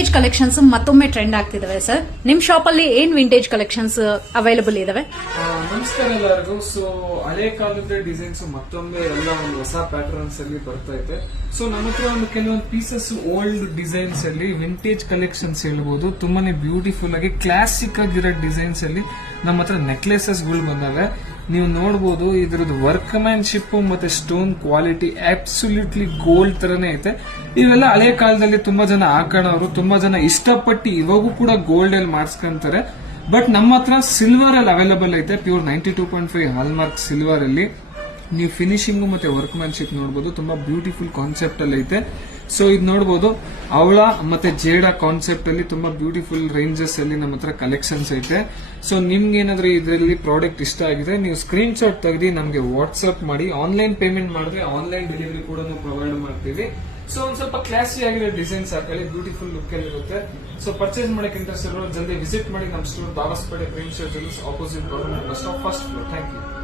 Vintage collections ಮತ್ತೊಮ್ಮೆ trend ಆಗ್ತಿದಾವೆ sir. ನಿಮ್ shop ಅಲ್ಲಿ ಏನ್ ವಿಂಟೇಜ್ ಕಲೆಕ್ಷನ್ಸ್ ಅವೈಲಬಲ್ ಇದಾವೆ? ನಮಸ್ಕಾರ ಎಲ್ಲರಿಗೂ. ಸೊ ಹಳೆ ಕಾಲದ ಡಿಸೈನ್ಸ್ ಮತ್ತೊಮ್ಮೆ ಎಲ್ಲ ಒಂದು ಹೊಸ ಪ್ಯಾಟರ್ನ್ಸ್ ಅಲ್ಲಿ ಬರ್ತಾ ಇದೆ. ಸೊ ನಮ್ಮ ಹತ್ರ ಒಂದು ಕೆಲವೊಂದು ಪೀಸಸ್ ಓಲ್ಡ್ ಡಿಸೈನ್ಸ್ ಅಲ್ಲಿ ವಿಂಟೇಜ್ ಕಲೆಕ್ಷನ್ಸ್ ಹೇಳ್ಬೋದು. ತುಂಬಾನೇ ಬ್ಯೂಟಿಫುಲ್ ಆಗಿ ಕ್ಲಾಸಿಕ್ ಆಗಿರೋ ಡಿಸೈನ್ಸ್ ಅಲ್ಲಿ ನಮ್ಮ ಹತ್ರ ನೆಕ್ಲೆಸಸ್ ಗಳು ಬಂದಾವೆ. ನೀವು ನೋಡಬಹುದು ಇದ್ರದ್ದು ವರ್ಕ್ಮ್ಯಾನ್ಶಿಪ್ ಮತ್ತೆ ಸ್ಟೋನ್ ಕ್ವಾಲಿಟಿ ಅಬ್ಸಲ್ಯೂಟ್ಲಿ ಗೋಲ್ಡ್ ತರನೇ ಐತೆ. ಇವೆಲ್ಲ ಹಳೆ ಕಾಲದಲ್ಲಿ ತುಂಬಾ ಜನ ಹಾಕೋಣವರು, ತುಂಬಾ ಜನ ಇಷ್ಟಪಟ್ಟು ಇವಾಗೂ ಕೂಡ ಗೋಲ್ಡ್ ಅಲ್ಲಿ ಮಾಡಿಸ್ಕೊಂತಾರೆ. ಬಟ್ ನಮ್ಮ ಹತ್ರ ಸಿಲ್ವರ್ ಅಲ್ಲಿ ಅವೈಲಬಲ್ ಐತೆ. ಪ್ಯೂರ್ 92.5 ಹಾಲ್ಮಾರ್ಕ್ ಸಿಲ್ವರ್ ಅಲ್ಲಿ ನೀವು ಫಿನಿಶಿಂಗ್ ಮತ್ತೆ ವರ್ಕ್ಮ್ಯಾನ್ಶಿಪ್ ನೋಡಬಹುದು. ತುಂಬಾ ಬ್ಯೂಟಿಫುಲ್ ಕಾನ್ಸೆಪ್ಟ್ ಅಲ್ಲಿ ಐತೆ. ಸೊ ಇದು ನೋಡಬಹುದು ಅವಳ ಮತ್ತೆ ಜೇಡ ಕಾನ್ಸೆಪ್ಟ್ ಅಲ್ಲಿ ತುಂಬಾ ಬ್ಯೂಟಿಫುಲ್ ರೇಂಜಸ್ ಅಲ್ಲಿ ನಮ್ಮ ಹತ್ರ ಕಲೆಕ್ಷನ್ಸ್ ಐತೆ. ಸೊ ನಿಮ್ಗೆ ಏನಾದ್ರೂ ಇದರಲ್ಲಿ ಪ್ರಾಡಕ್ಟ್ ಇಷ್ಟ ಆಗಿದೆ ನೀವು ಸ್ಕ್ರೀನ್ ಶಾಟ್ ತೆಗೆದು ನಮಗೆ ವಾಟ್ಸ್ಆಪ್ ಮಾಡಿ. ಆನ್ಲೈನ್ ಪೇಮೆಂಟ್ ಮಾಡಿದ್ರೆ ಆನ್ಲೈನ್ ಡೆಲಿವರಿ ಕೂಡ ಪ್ರೊವೈಡ್ ಮಾಡ್ತೀವಿ. ಸೊ ಒಂದ್ ಸ್ವಲ್ಪ ಕ್ಲಾಸಿ ಆಗಿರೋ ಡಿಸೈನ್ಸ್ ಹಾಕಿ ಬ್ಯೂಟಿಫುಲ್ ಲುಕ್ ಅಲ್ಲಿ ಇರುತ್ತೆ. ಸೊ ಪರ್ಚೇಸ್ ಮಾಡಕ್ಕೆ ಇಂಟ್ರೆಸ್ಟ್ ಇರೋ ಜಲ್ದಿ ವಿಸಿಟ್ ಮಾಡಿ ನಮ್ಮ store Bagaspete Prem shirt opposite government bus stop first floor. Thank you.